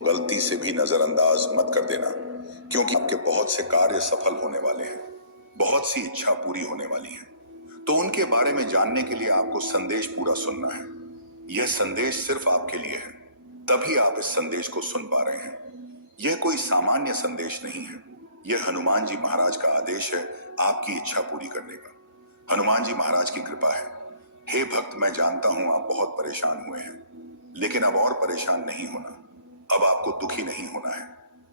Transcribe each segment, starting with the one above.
गलती से भी नजरअंदाज मत कर देना, क्योंकि आपके बहुत से कार्य सफल होने वाले हैं, बहुत सी इच्छा पूरी होने वाली है। तो उनके बारे में जानने के लिए आपको संदेश पूरा सुनना है। यह संदेश सिर्फ आपके लिए है, तभी आप इस संदेश को सुन पा रहे हैं। यह कोई सामान्य संदेश नहीं है, यह हनुमान जी महाराज का आदेश है आपकी इच्छा पूरी करने का। हनुमान जी महाराज की कृपा है। हे भक्त, मैं जानता हूं आप बहुत परेशान हुए हैं, लेकिन अब और परेशान नहीं होना, अब आपको दुखी नहीं होना है।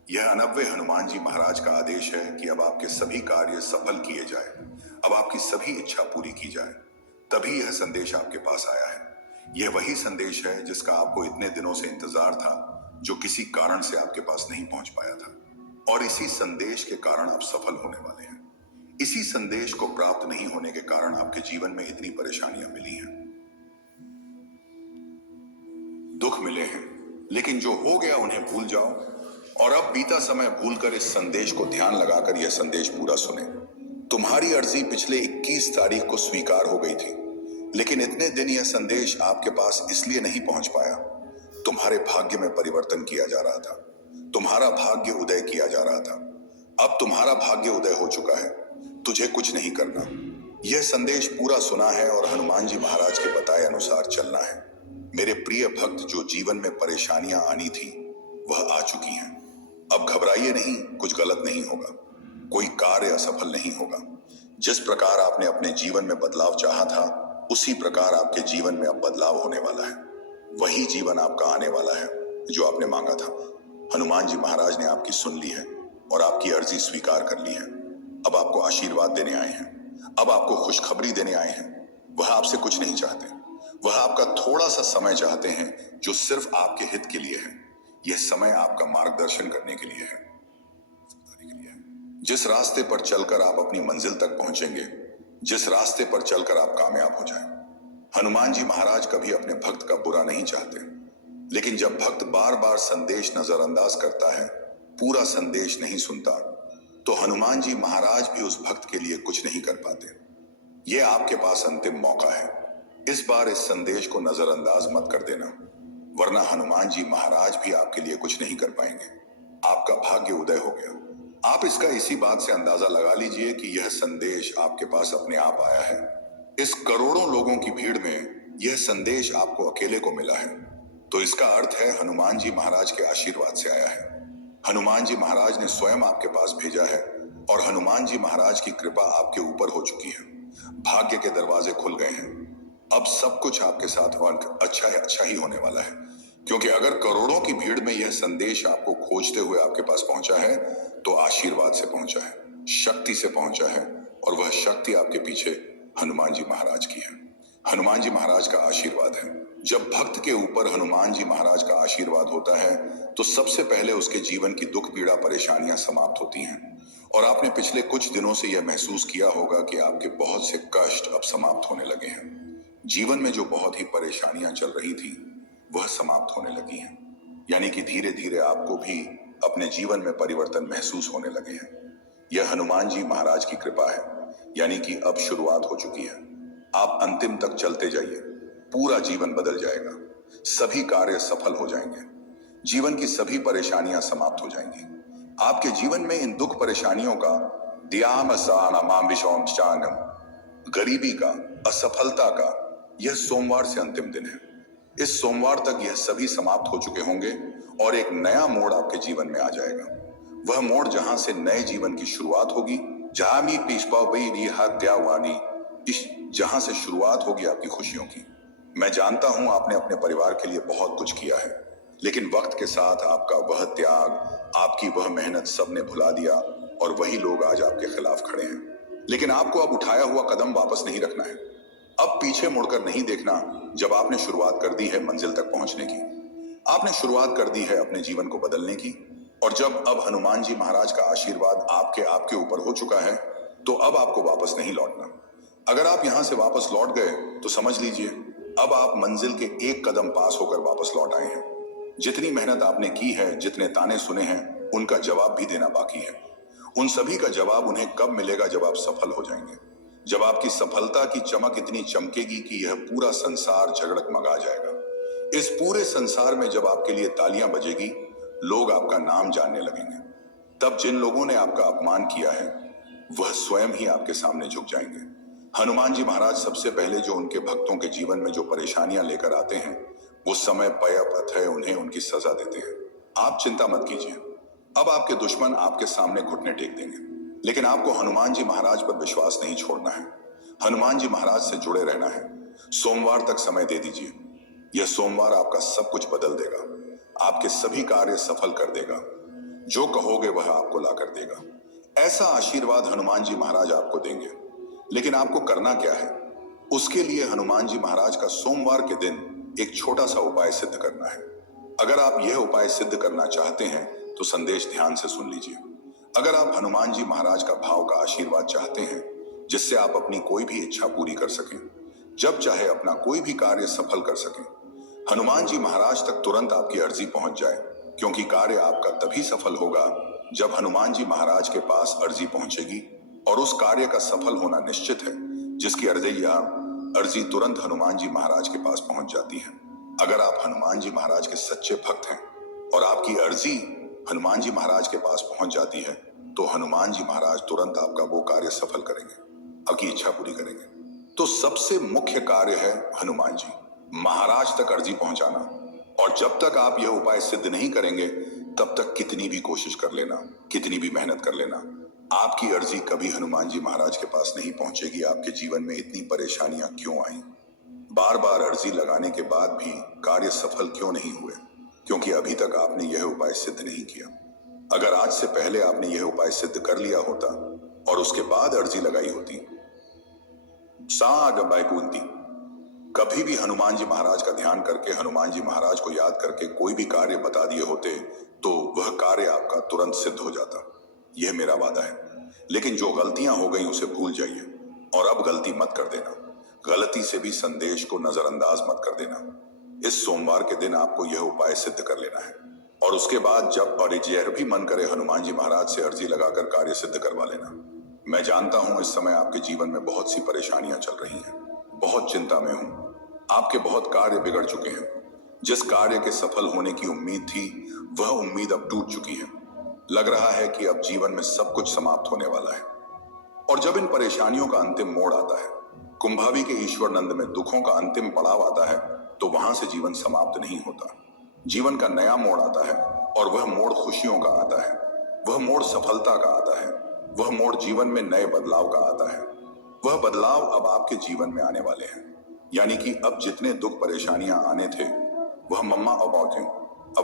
यह अनव्य हनुमान जी महाराज का आदेश है कि अब आपके सभी कार्य सफल किए जाए, अब आपकी सभी इच्छा पूरी की जाए। तभी यह संदेश आपके पास आया है। यह वही संदेश है जिसका आपको इतने दिनों से इंतजार था, जो किसी कारण से आपके पास नहीं पहुंच पाया था। और इसी संदेश के कारण आप सफल होने वाले हैं। इसी संदेश को प्राप्त नहीं होने के कारण आपके जीवन में इतनी परेशानियां मिली हैं, दुख मिले हैं, लेकिन जो हो गया उन्हें भूल जाओ और अब बीता समय भूलकर इस संदेश को ध्यान लगाकर यह संदेश पूरा सुने। तुम्हारी अर्जी पिछले 21 तारीख को स्वीकार हो गई थी, लेकिन इतने दिन यह संदेश आपके पास इसलिए नहीं पहुंच पाया। तुम्हारे भाग्य में परिवर्तन किया जा रहा था, तुम्हारा भाग्य उदय किया जा रहा था। अब तुम्हारा भाग्य उदय हो चुका है, तुझे कुछ नहीं करना। यह संदेश पूरा सुना है और हनुमान जी महाराज के बताए अनुसार चलना है। मेरे प्रिय भक्त, जो जीवन में परेशानियां आनी थी वह आ चुकी हैं। अब घबराइए नहीं, कुछ गलत नहीं होगा, कोई कार्य असफल नहीं होगा। जिस प्रकार आपने अपने जीवन में बदलाव चाहा था, उसी प्रकार आपके जीवन में अब बदलाव होने वाला है। वही जीवन आपका आने वाला है जो आपने मांगा था। हनुमान जी महाराज ने आपकी सुन ली है और आपकी अर्जी स्वीकार कर ली है। अब आपको आशीर्वाद देने आए हैं, अब आपको खुशखबरी देने आए हैं। वह आपसे कुछ नहीं चाहते, वह आपका थोड़ा सा समय चाहते हैं जो सिर्फ आपके हित के लिए है। यह समय आपका मार्गदर्शन करने के लिए है। जिस रास्ते पर चलकर आप अपनी मंजिल तक पहुंचेंगे, जिस रास्ते पर चलकर आप कामयाब हो जाएं। हनुमान जी महाराज कभी अपने भक्त का बुरा नहीं चाहते, लेकिन जब भक्त बार बार संदेश नजरअंदाज करता है, पूरा संदेश नहीं सुनता, तो हनुमान जी महाराज भी उस भक्त के लिए कुछ नहीं कर पाते। यह आपके पास अंतिम मौका है। इस बार इस संदेश को नजरअंदाज मत कर देना, वरना हनुमान जी महाराज भी आपके लिए कुछ नहीं कर पाएंगे। आपका भाग्य उदय हो गया। आप इसका इसी बात से अंदाजा लगा लीजिए कि यह संदेश आपके पास अपने आप आया है। इस करोड़ों लोगों की भीड़ में यह संदेश आपको अकेले को मिला है, तो इसका अर्थ है हनुमान जी महाराज के आशीर्वाद से आया है। हनुमान जी महाराज ने स्वयं आपके पास भेजा है और हनुमान जी महाराज की कृपा आपके ऊपर हो चुकी है। भाग्य के दरवाजे खुल गए हैं। अब सब कुछ आपके साथ और अच्छा ही होने वाला है, क्योंकि अगर करोड़ों की भीड़ में यह संदेश आपको खोजते हुए आपके पास पहुंचा है, तो आशीर्वाद से पहुंचा है, शक्ति से पहुंचा है, और वह शक्ति आपके पीछे हनुमान जी महाराज की है। हनुमान जी महाराज का आशीर्वाद है। जब भक्त के ऊपर हनुमान जी महाराज का आशीर्वाद होता है, तो सबसे पहले उसके जीवन की दुख पीड़ा परेशानियां समाप्त होती हैं। और आपने पिछले कुछ दिनों से यह महसूस किया होगा कि आपके बहुत से कष्ट अब समाप्त होने लगे हैं। जीवन में जो बहुत ही परेशानियां चल रही थी, वह समाप्त होने लगी हैं। यानी कि धीरे धीरे आपको भी अपने जीवन में परिवर्तन महसूस होने लगे हैं। यह हनुमान जी महाराज की कृपा है, यानी कि अब शुरुआत हो चुकी है। आप अंतिम तक चलते जाइए, पूरा जीवन बदल जाएगा, सभी कार्य सफल हो जाएंगे, जीवन की सभी परेशानियां समाप्त हो जाएंगी। आपके जीवन में इन दुख परेशानियों का, गरीबी का, असफलता का, यह सोमवार से अंतिम दिन है। इस सोमवार तक यह सभी समाप्त हो चुके होंगे और एक नया मोड़ आपके जीवन में आ जाएगा। वह मोड़ जहां से नए जीवन की शुरुआत होगी, जहां से शुरुआत होगी आपकी खुशियों की। मैं जानता हूं आपने अपने परिवार के लिए बहुत कुछ किया है, लेकिन वक्त के साथ आपका वह त्याग, आपकी वह मेहनत सबने भुला दिया और वही लोग आज आपके खिलाफ खड़े हैं। लेकिन आपको अब उठाया हुआ कदम वापस नहीं रखना है। अब पीछे मुड़कर नहीं देखना। जब आपने शुरुआत कर दी है मंजिल तक पहुंचने की, आपने शुरुआत कर दी है अपने जीवन को बदलने की, और जब अब हनुमान जी महाराज का आशीर्वाद आपके ऊपर हो चुका है, तो अब आपको वापस नहीं लौटना। अगर आप यहां से वापस लौट गए तो समझ लीजिए अब आप मंजिल के एक कदम पास होकर वापस लौट आए हैं। जितनी मेहनत आपने की है, जितने ताने सुने हैं, उनका जवाब भी देना बाकी है। उन सभी का जवाब उन्हें कब मिलेगा? जब आप सफल हो जाएंगे, जब आपकी सफलता की चमक इतनी चमकेगी कि यह पूरा संसार झगड़गमगा जाएगा। इस पूरे संसार में जब आपके लिए तालियां बजेगी, लोग आपका नाम जानने लगेंगे। तब जिन लोगों ने आपका अपमान किया है वह स्वयं ही आपके सामने झुक जाएंगे। हनुमान जी महाराज सबसे पहले जो उनके भक्तों के जीवन में जो परेशानियां लेकर आते हैं वो समय पयपथ है उन्हें उनकी सजा देते हैं। आप चिंता मत कीजिए, अब आपके दुश्मन आपके सामने घुटने टेक देंगे, लेकिन आपको हनुमान जी महाराज पर विश्वास नहीं छोड़ना है। हनुमान जी महाराज से जुड़े रहना है। सोमवार तक समय दे दीजिए। यह सोमवार आपका सब कुछ बदल देगा, आपके सभी कार्य सफल कर देगा। जो कहोगे वह आपको ला कर देगा। ऐसा आशीर्वाद हनुमान जी महाराज आपको देंगे। लेकिन आपको करना क्या है? उसके लिए हनुमान जी महाराज का सोमवार के दिन एक छोटा सा उपाय सिद्ध करना है। अगर आप यह उपाय सिद्ध करना चाहते हैं तो संदेश ध्यान से सुन लीजिए। अगर आप हनुमान जी महाराज का भाव का आशीर्वाद चाहते हैं जिससे आप अपनी कोई भी इच्छा पूरी कर सकें, जब चाहे अपना कोई भी कार्य सफल कर सकें, हनुमान जी महाराज तक तुरंत आपकी अर्जी पहुंच जाए, क्योंकि कार्य आपका तभी सफल होगा जब हनुमान जी महाराज के पास अर्जी पहुंचेगी और उस कार्य का सफल होना निश्चित है जिसकी अर्जी तुरंत हनुमान जी महाराज के पास पहुंच जाती है। अगर आप हनुमान जी महाराज के सच्चे भक्त हैं और आपकी अर्जी हनुमान जी महाराज के पास पहुंच जाती है तो हनुमान जी महाराज तुरंत आपका वो कार्य सफल करेंगे, आपकी इच्छा पूरी करेंगे। तो सबसे मुख्य कार्य है हनुमान जी महाराज तक अर्जी पहुंचाना। और जब तक आप यह उपाय सिद्ध नहीं करेंगे तब तक कितनी भी कोशिश कर लेना, कितनी भी मेहनत कर लेना, आपकी अर्जी कभी हनुमान जी महाराज के पास नहीं पहुंचेगी। आपके जीवन में इतनी परेशानियां क्यों आई? बार बार अर्जी लगाने के बाद भी कार्य सफल क्यों नहीं हुए? क्योंकि अभी तक आपने यह उपाय सिद्ध नहीं किया। अगर आज से पहले आपने यह उपाय सिद्ध कर लिया होता और उसके बाद अर्जी लगाई होती, कभी भी हनुमान जी महाराज का ध्यान करके, हनुमान जी महाराज को याद करके कोई भी कार्य बता दिए होते तो वह कार्य आपका तुरंत सिद्ध हो जाता। यह मेरा वादा है। लेकिन जो गलतियां हो गई उसे भूल जाइए और अब गलती मत कर देना। गलती से भी संदेश को नजरअंदाज मत कर देना। इस सोमवार के दिन आपको यह उपाय सिद्ध कर लेना है और उसके बाद जब और यह भी मन करे हनुमान जी महाराज से अर्जी लगाकर कार्य सिद्ध करवा लेना। मैं जानता हूं इस समय आपके जीवन में बहुत सी परेशानियां चल रही हैं, बहुत चिंता में हूं। आपके बहुत कार्य बिगड़ चुके हैं। जिस कार्य के सफल होने की उम्मीद थी वह उम्मीद अब टूट चुकी है। लग रहा है कि अब जीवन में सब कुछ समाप्त होने वाला है। और जब इन परेशानियों का अंतिम मोड़ आता है, कुंभावी के ईश्वर नंद में दुखों का अंतिम पड़ाव आता है, तो वहां से जीवन समाप्त नहीं होता। जीवन का नया मोड़ आता है और वह मोड़ खुशियों का आता है, वह मोड़ सफलता का आता है, वह मोड़ जीवन में नए बदलाव का आता है। वह बदलाव अब आपके जीवन में आने वाले हैं। यानी कि अब जितने दुख परेशानियां आने थे वह मम्मा अब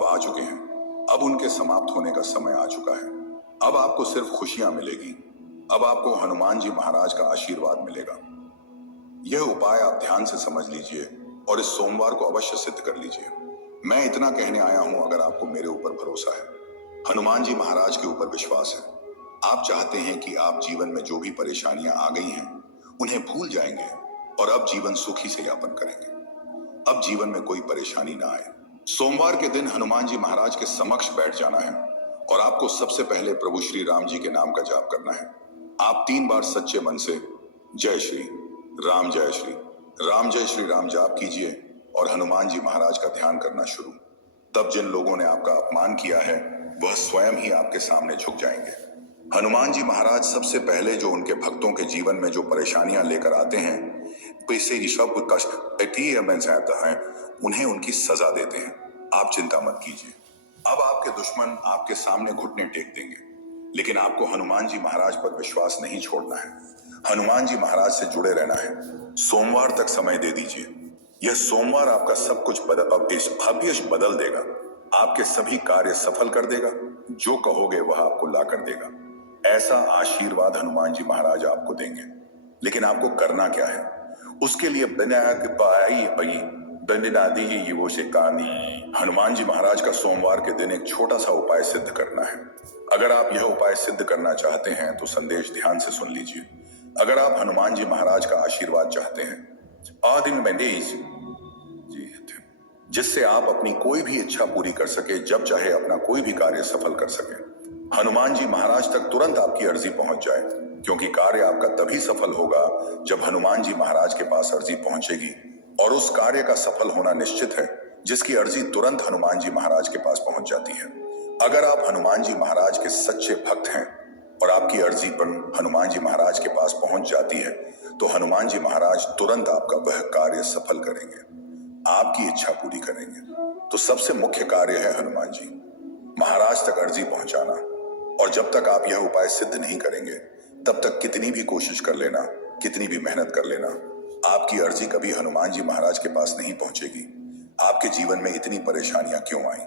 आ चुके हैं। अब उनके समाप्त होने का समय आ चुका है। अब आपको सिर्फ खुशियां मिलेगी। अब आपको हनुमान जी महाराज का आशीर्वाद मिलेगा। यह उपाय आप ध्यान से समझ लीजिए और इस सोमवार को अवश्य सिद्ध कर लीजिए। मैं इतना कहने आया हूं, अगर आपको मेरे ऊपर भरोसा है, हनुमान जी महाराज के ऊपर विश्वास है, आप चाहते हैं कि आप जीवन में जो भी परेशानियां आ गई हैं उन्हें भूल जाएंगे और अब जीवन सुखी से यापन करेंगे। अब जीवन में कोई परेशानी ना आए। सोमवार के दिन हनुमान जी महाराज के समक्ष बैठ जाना है और आपको सबसे पहले प्रभु श्री राम जी के नाम का जाप करना है। आप 3 बार सच्चे मन से जय श्री राम जय श्री राम जाप कीजिए और हनुमान जी महाराज का ध्यान करना शुरू। तब जिन लोगों ने आपका अपमान किया है वह स्वयं ही आपके सामने झुक जाएंगे। हनुमान जी महाराज सबसे पहले जो उनके भक्तों के जीवन में जो परेशानियां लेकर आते हैं, पैसे सब कष्ट है, उन्हें उनकी सजा देते हैं। आप चिंता मत कीजिए। अब आपके दुश्मन आपके सामने घुटने टेक देंगे, लेकिन आपको हनुमान जी महाराज पर विश्वास नहीं छोड़ना है। हनुमान जी महाराज से जुड़े रहना है। सोमवार तक समय दे दीजिए। यह सोमवार आपका सब कुछ भविष्य बदल देगा, आपके सभी कार्य सफल कर देगा। जो कहोगे वह आपको ला कर देगा। ऐसा आशीर्वाद हनुमान जी महाराज आपको देंगे। लेकिन आपको करना क्या है? उसके लिए हनुमान जी महाराज का सोमवार के दिन एक छोटा सा उपाय सिद्ध करना है। अगर आप यह उपाय सिद्ध करना चाहते हैं तो संदेश ध्यान से सुन लीजिए। अगर आप हनुमान जी महाराज का आशीर्वाद चाहते हैं जिससे आप अपनी कोई भी इच्छा पूरी कर सके, जब चाहे अपना कोई भी कार्य सफल कर सके, हनुमान जी महाराज तक तुरंत आपकी अर्जी पहुंच जाए, क्योंकि कार्य आपका तभी सफल होगा जब हनुमान जी महाराज के पास अर्जी पहुंचेगी और उस कार्य का सफल होना निश्चित है जिसकी अर्जी तुरंत हनुमान जी महाराज के पास पहुंच जाती है। अगर आप हनुमान जी महाराज के सच्चे भक्त हैं और आपकी अर्जी पर हनुमान जी महाराज के पास पहुंच जाती है, तो हनुमान जी महाराज तुरंत आपका वह कार्य सफल करेंगे, आपकी इच्छा पूरी करेंगे। तो सबसे मुख्य कार्य है हनुमान जी महाराज तक अर्जी पहुंचाना। और जब तक आप यह उपाय सिद्ध नहीं करेंगे, तब तक कितनी भी कोशिश कर लेना, कितनी भी मेहनत कर लेना, आपकी अर्जी कभी हनुमान जी महाराज के पास नहीं पहुंचेगी। आपके जीवन में इतनी परेशानियां क्यों आई?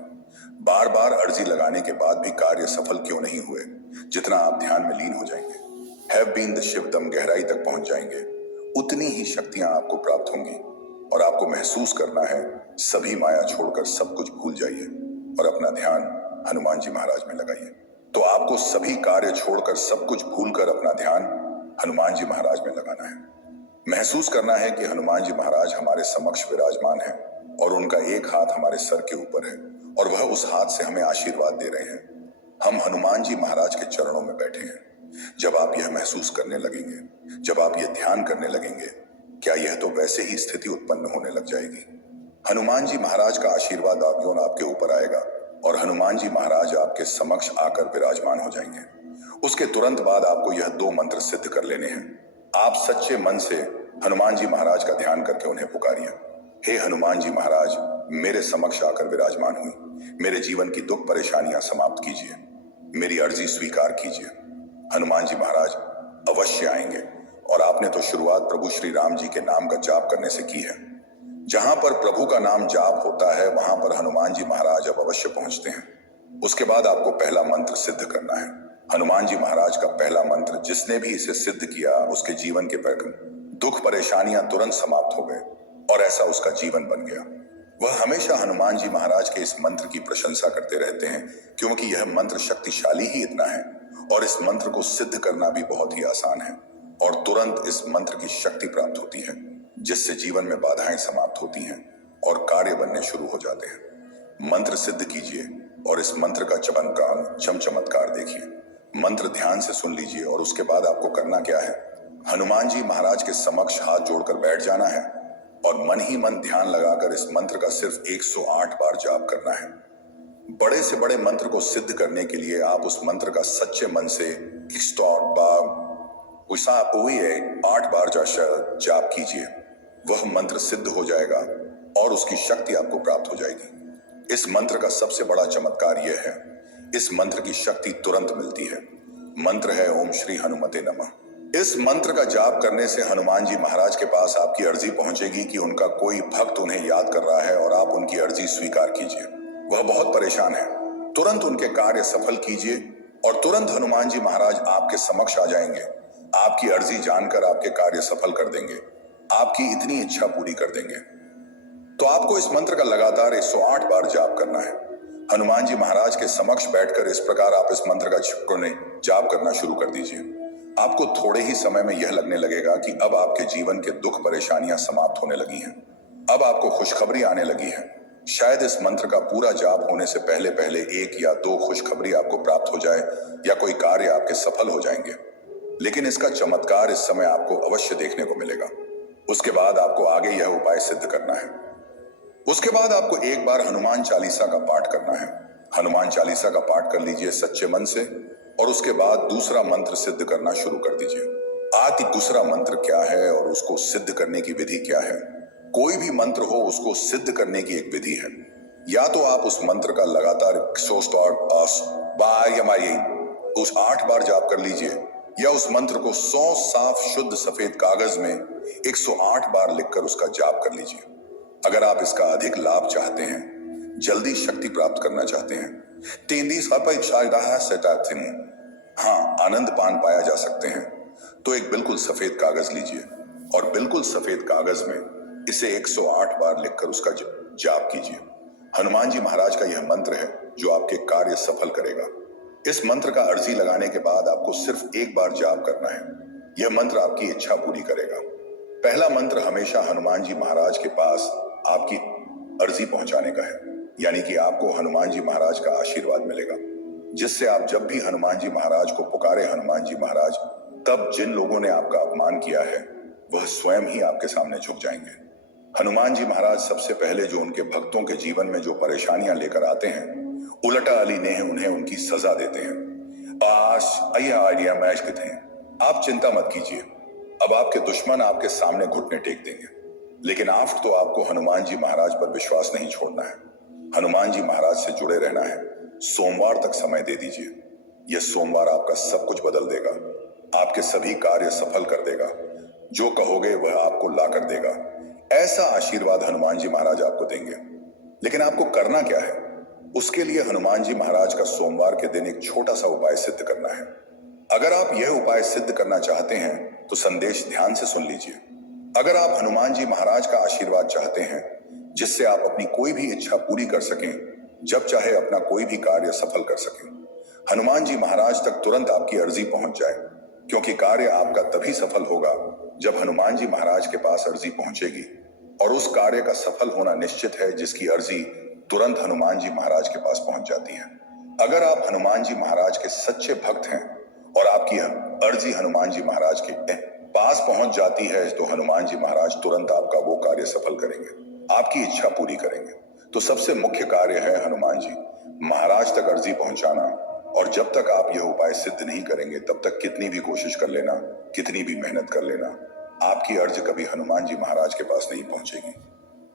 बार बार अर्जी लगाने के बाद भी कार्य सफल क्यों नहीं हुए? जितना आप ध्यान में लीन हो जाएंगे, हैव बीन द शिवदम गहराई तक पहुंच जाएंगे, उतनी ही शक्तियां आपको प्राप्त होंगी। और आपको महसूस करना है, सभी माया छोड़कर सब कुछ भूल जाइए और अपना ध्यान हनुमान जी महाराज में लगाइए। तो आपको सभी कार्य छोड़कर सब कुछ भूलकर अपना ध्यान हनुमान जी महाराज में लगाना है। महसूस करना है कि हनुमान जी महाराज हमारे समक्ष विराजमान है और उनका एक हाथ हमारे सर के ऊपर है और वह उस हाथ से हमें आशीर्वाद दे रहे हैं। हम हनुमान जी महाराज के चरणों में बैठे हैं। जब आप यह महसूस करने लगेंगे, जब आप यह ध्यान करने लगेंगे, क्या यह तो वैसे ही स्थिति उत्पन्न होने लग जाएगी। हनुमान जी महाराज का आशीर्वाद आपके ऊपर आएगा और हनुमान जी महाराज आपके समक्ष आकर विराजमान हो जाएंगे। उसके तुरंत बाद आपको यह 2 मंत्र सिद्ध कर लेने हैं। आप सच्चे मन से हनुमान जी महाराज का ध्यान करके उन्हें पुकारिए। हे हनुमान जी महाराज, मेरे समक्ष आकर विराजमान हुई, मेरे जीवन की दुख परेशानियां समाप्त कीजिए, मेरी अर्जी स्वीकार कीजिए। हनुमान जी महाराज अवश्य आएंगे। और आपने तो शुरुआत प्रभु श्री राम जी के नाम का जाप करने से की है। जहां पर प्रभु का नाम जाप होता है, वहां पर हनुमान जी महाराज अब अवश्य पहुंचते हैं। उसके बाद आपको पहला मंत्र सिद्ध करना है। हनुमान जी महाराज का पहला मंत्र, जिसने भी इसे सिद्ध किया, उसके जीवन के दुख परेशानियां तुरंत समाप्त हो गए और ऐसा उसका जीवन बन गया। वह हमेशा हनुमान जी महाराज के इस मंत्र की प्रशंसा करते रहते हैं, क्योंकि यह मंत्र शक्तिशाली ही इतना है और इस मंत्र को सिद्ध करना भी बहुत ही आसान है। और तुरंत इस मंत्र की शक्ति प्राप्त होती है, जिससे जीवन में बाधाएं समाप्त होती हैं और कार्य बनने शुरू हो जाते हैं। मंत्र सिद्ध कीजिए और इस मंत्र का चमत्कार देखिए। मंत्र ध्यान से सुन लीजिए और उसके बाद आपको करना क्या है, हनुमान जी महाराज के समक्ष हाथ जोड़कर बैठ जाना है और मन ही मन ध्यान लगाकर इस मंत्र का सिर्फ 108 बार जाप करना है। बड़े से बड़े मंत्र को सिद्ध करने के लिए आप उस मंत्र का सच्चे मन से 8 बार जाप कीजिए। वह मंत्र सिद्ध हो जाएगा और उसकी शक्ति आपको प्राप्त हो जाएगी। इस मंत्र का सबसे बड़ा चमत्कार यह है, इस मंत्र की शक्ति तुरंत मिलती है। मंत्र है ओम श्री हनुमते नमः। इस मंत्र का जाप करने से हनुमान जी महाराज के पास आपकी अर्जी पहुंचेगी कि उनका कोई भक्त उन्हें याद कर रहा है और आप उनकी अर्जी स्वीकार कीजिए। वह बहुत परेशान है, तुरंत उनके कार्य सफल कीजिए और तुरंत हनुमान जी महाराज आपके समक्ष आ जाएंगे। आपकी अर्जी जानकर आपके कार्य सफल कर देंगे, आपकी इतनी इच्छा पूरी कर देंगे। तो आपको इस मंत्र का लगातार 108 बार जाप करना है। हनुमान जी महाराज के समक्ष बैठकर इस प्रकार आप इस मंत्र का जाप करना शुरू कर दीजिए। आपको थोड़े ही समय में यह लगने लगेगा कि अब आपके जीवन के दुख परेशानियां समाप्त होने लगी हैं। अब आपको खुशखबरी आने लगी है। शायद इस मंत्र का पूरा जाप होने से पहले पहले 1 या 2 खुशखबरी आपको प्राप्त हो जाए या कोई कार्य आपके सफल हो जाएंगे, लेकिन इसका चमत्कार इस समय आपको अवश्य देखने को मिलेगा। उसके बाद आपको आगे यह उपाय सिद्ध करना है। उसके बाद आपको एक बार हनुमान चालीसा का पाठ करना है। हनुमान चालीसा का पाठ कर लीजिए सच्चे मन से और उसके बाद दूसरा मंत्र सिद्ध करना शुरू कर दीजिए। आदि दूसरा मंत्र क्या है और उसको सिद्ध करने की विधि क्या है? कोई भी मंत्र हो, उसको सिद्ध करने की एक विधि है। या तो आप उस मंत्र का लगातार 8 बार जाप कर लीजिए, या उस मंत्र को 100 साफ शुद्ध सफेद कागज में 108 बार लिखकर उसका जाप कर लीजिए। अगर आप इसका अधिक लाभ चाहते हैं, जल्दी शक्ति प्राप्त करना चाहते हैं, हाँ, आनंद पान पाया जा सकते हैं, तो एक बिल्कुल सफेद कागज लीजिए और बिल्कुल सफेद कागज में इसे 108 बार लिखकर उसका जाप कीजिए। हनुमान जी महाराज का यह मंत्र है जो आपके कार्य सफल करेगा। इस मंत्र का अर्जी लगाने के बाद आपको सिर्फ एक बार जाप करना है। यह मंत्र आपकी इच्छा पूरी करेगा। पहला मंत्र हमेशा हनुमान जी महाराज के पास आपकी अर्जी पहुंचाने का है, यानी कि आपको हनुमान जी महाराज का आशीर्वाद मिलेगा, जिससे आप जब भी हनुमान जी महाराज को पुकारे हनुमान जी महाराज, तब जिन लोगों ने आपका अपमान किया है वह स्वयं ही आपके सामने झुक जाएंगे। हनुमान जी महाराज सबसे पहले जो उनके भक्तों के जीवन में जो परेशानियां लेकर आते हैं, उलटा अली ने उन्हें उनकी सजा देते हैं। आश अय्या आइडिया मैश के थे। आप चिंता मत कीजिए, अब आपके दुश्मन आपके सामने घुटने टेक देंगे। लेकिन आफ्ट तो आपको हनुमान जी महाराज पर विश्वास नहीं छोड़ना है। हनुमान जी महाराज से जुड़े रहना है। सोमवार तक समय दे दीजिए। यह सोमवार आपका सब कुछ बदल देगा, आपके सभी कार्य सफल कर देगा। जो कहोगे वह आपको ला कर देगा। ऐसा आशीर्वाद हनुमान जी महाराज आपको देंगे। लेकिन आपको करना क्या है? उसके लिए हनुमान जी महाराज का सोमवार के दिन एक छोटा सा उपाय सिद्ध करना है। अगर आप यह उपाय सिद्ध करना चाहते हैं तो संदेश ध्यान से सुन लीजिए। अगर आप हनुमान जी महाराज का आशीर्वाद चाहते हैं जिससे आप अपनी कोई भी इच्छा पूरी कर सकें, जब चाहे अपना कोई भी कार्य सफल कर सकें, हनुमान जी महाराज तक तुरंत आपकी अर्जी पहुंच जाए। क्योंकि कार्य आपका तभी सफल होगा जब हनुमान जी महाराज के पास अर्जी पहुंचेगी, और उस कार्य का सफल होना निश्चित है जिसकी अर्जी तुरंत हनुमान जी महाराज के पास पहुंच जाती है। अगर आप हनुमान जी महाराज के सच्चे भक्त हैं और आपकी अर्जी हनुमान जी महाराज के पास पहुंच जाती है, तो हनुमान जी महाराज तुरंत आपका वो कार्य सफल करेंगे, आपकी इच्छा पूरी करेंगे। तो सबसे मुख्य कार्य है हनुमान जी महाराज तक अर्जी पहुंचाना। और जब तक आप यह उपाय सिद्ध नहीं करेंगे तब तक कितनी भी कोशिश कर लेना, कितनी भी मेहनत कर लेना, आपकी अर्ज कभी हनुमान जी महाराज के पास नहीं पहुंचेगी।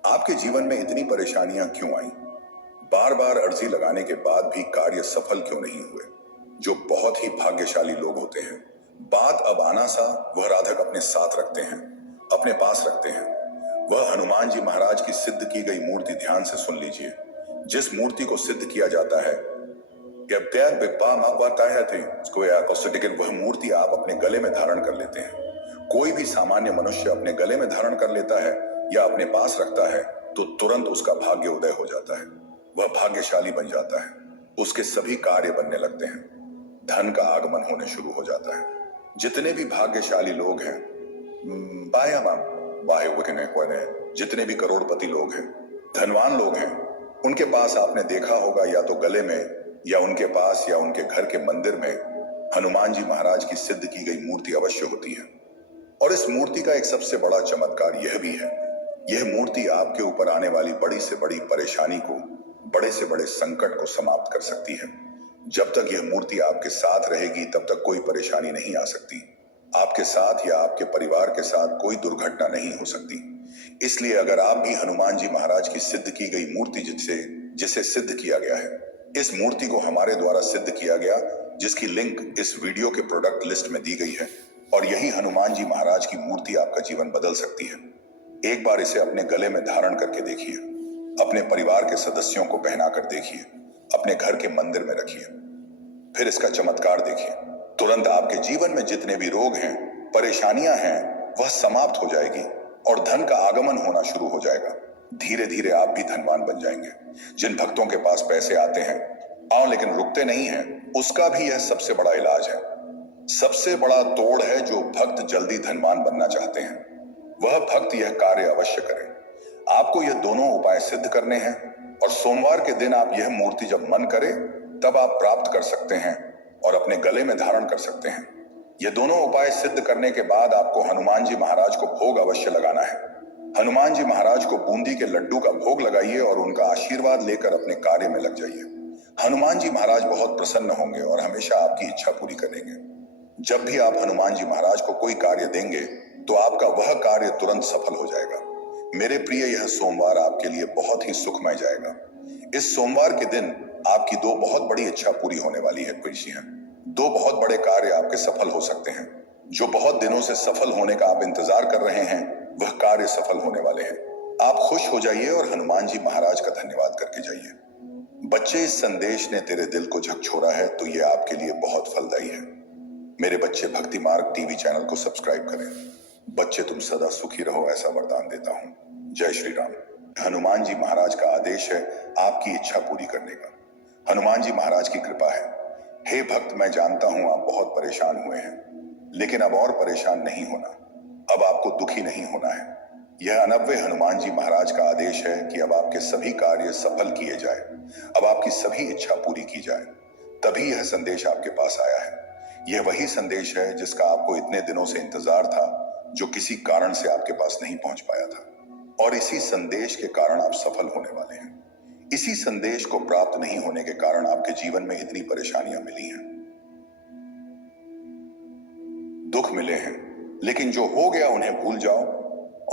आपके जीवन में इतनी परेशानियां क्यों आई? बार बार अर्जी लगाने के बाद भी कार्य सफल क्यों नहीं हुए? जो बहुत ही भाग्यशाली लोग होते हैं, बात अब आना सा वह राधक अपने साथ रखते हैं, अपने पास रखते हैं। वह हनुमान जी महाराज की सिद्ध की गई मूर्ति ध्यान से सुन लीजिए। जिस मूर्ति को सिद्ध किया जाता है वह मूर्ति आप अपने गले में धारण कर लेते हैं। कोई भी सामान्य मनुष्य अपने गले में धारण कर लेता है या अपने पास रखता है तो तुरंत उसका भाग्य उदय हो जाता है, वह भाग्यशाली बन जाता है, उसके सभी कार्य बनने लगते हैं, धन का आगमन होने शुरू हो जाता है। जितने भी भाग्यशाली लोग हैं, जितने भी करोड़पति लोग हैं, धनवान लोग हैं, उनके पास आपने देखा होगा या तो गले में या उनके पास या उनके घर के मंदिर में हनुमान जी महाराज की सिद्ध की गई मूर्ति अवश्य होती है। और इस मूर्ति का एक सबसे बड़ा चमत्कार यह भी है, यह मूर्ति आपके ऊपर आने वाली बड़ी से बड़ी परेशानी को, बड़े से बड़े संकट को समाप्त कर सकती है। जब तक यह मूर्ति आपके साथ रहेगी तब तक कोई परेशानी नहीं आ सकती, आपके साथ या आपके परिवार के साथ कोई दुर्घटना नहीं हो सकती। इसलिए अगर आप भी हनुमान जी महाराज की सिद्ध की गई मूर्ति जिसे सिद्ध किया गया है, इस मूर्ति को हमारे द्वारा सिद्ध किया गया, जिसकी लिंक इस वीडियो के प्रोडक्ट लिस्ट में दी गई है, और यही हनुमान जी महाराज की मूर्ति आपका जीवन बदल सकती है। एक बार इसे अपने गले में धारण करके देखिए, अपने परिवार के सदस्यों को पहना कर देखिए, अपने घर के मंदिर में रखिए, फिर इसका चमत्कार देखिए। तुरंत आपके जीवन में जितने भी रोग हैं, परेशानियां हैं, वह समाप्त हो जाएगी और धन का आगमन होना शुरू हो जाएगा। धीरे धीरे आप भी धनवान बन जाएंगे। जिन भक्तों के पास पैसे आते हैं आओ लेकिन रुकते नहीं हैं, उसका भी यह सबसे बड़ा इलाज है, सबसे बड़ा तोड़ है। जो भक्त जल्दी धनवान बनना चाहते हैं वह भक्त यह कार्य अवश्य करें। आपको यह दोनों उपाय सिद्ध करने हैं और सोमवार के दिन आप यह मूर्ति जब मन करे तब आप प्राप्त कर सकते हैं और अपने गले में धारण कर सकते हैं। ये दोनों उपाय सिद्ध करने के बाद आपको हनुमान जी महाराज को भोग अवश्य लगाना है। हनुमान जी महाराज को बूंदी के लड्डू का भोग लगाइए और उनका आशीर्वाद लेकर अपने कार्य में लग जाइए। हनुमान जी महाराज बहुत प्रसन्न होंगे और हमेशा आपकी इच्छा पूरी करेंगे। जब भी आप हनुमान जी महाराज को कोई कार्य देंगे तो आपका वह कार्य तुरंत सफल हो जाएगा। मेरे प्रिय, यह सोमवार आपके लिए बहुत ही सुखमय जाएगा। इस सोमवार के दिन आपकी दो बहुत बड़ी इच्छा पूरी होने वाली है। दो बहुत बड़े कार्य आपके सफल हो सकते हैं। जो बहुत दिनों से सफल होने का आप इंतजार कर रहे हैं वह कार्य सफल होने वाले हैं। आप खुश हो जाइए और हनुमान जी महाराज का धन्यवाद करके जाइए। बच्चे, इस संदेश ने तेरे दिल को झकझोरा है तो यह आपके लिए बहुत फलदायी है। मेरे बच्चे, भक्ति मार्ग टीवी चैनल को सब्सक्राइब करें। बच्चे, तुम सदा सुखी रहो ऐसा वरदान देता हूँ। जय श्री राम। हनुमान जी महाराज का आदेश है आपकी इच्छा पूरी करने का। हनुमान जी महाराज की कृपा है। हे भक्त, मैं जानता हूं आप बहुत परेशान हुए हैं, लेकिन अब और परेशान नहीं होना, अब आपको दुखी नहीं होना है। यह अनव्य हनुमान जी महाराज का आदेश है कि अब आपके सभी कार्य सफल किए जाए, अब आपकी सभी इच्छा पूरी की जाए। तभी यह संदेश आपके पास आया है। यह वही संदेश है जिसका आपको इतने दिनों से इंतजार था, जो किसी कारण से आपके पास नहीं पहुंच पाया था, और इसी संदेश के कारण आप सफल होने वाले हैं। इसी संदेश को प्राप्त नहीं होने के कारण आपके जीवन में इतनी परेशानियां मिली हैं, दुख मिले हैं। लेकिन जो हो गया उन्हें भूल जाओ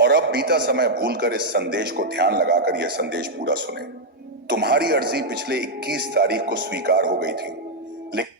और अब बीता समय भूलकर इस संदेश को ध्यान लगाकर यह संदेश पूरा सुने। तुम्हारी अर्जी पिछले 21 तारीख को स्वीकार हो गई थी, लेकिन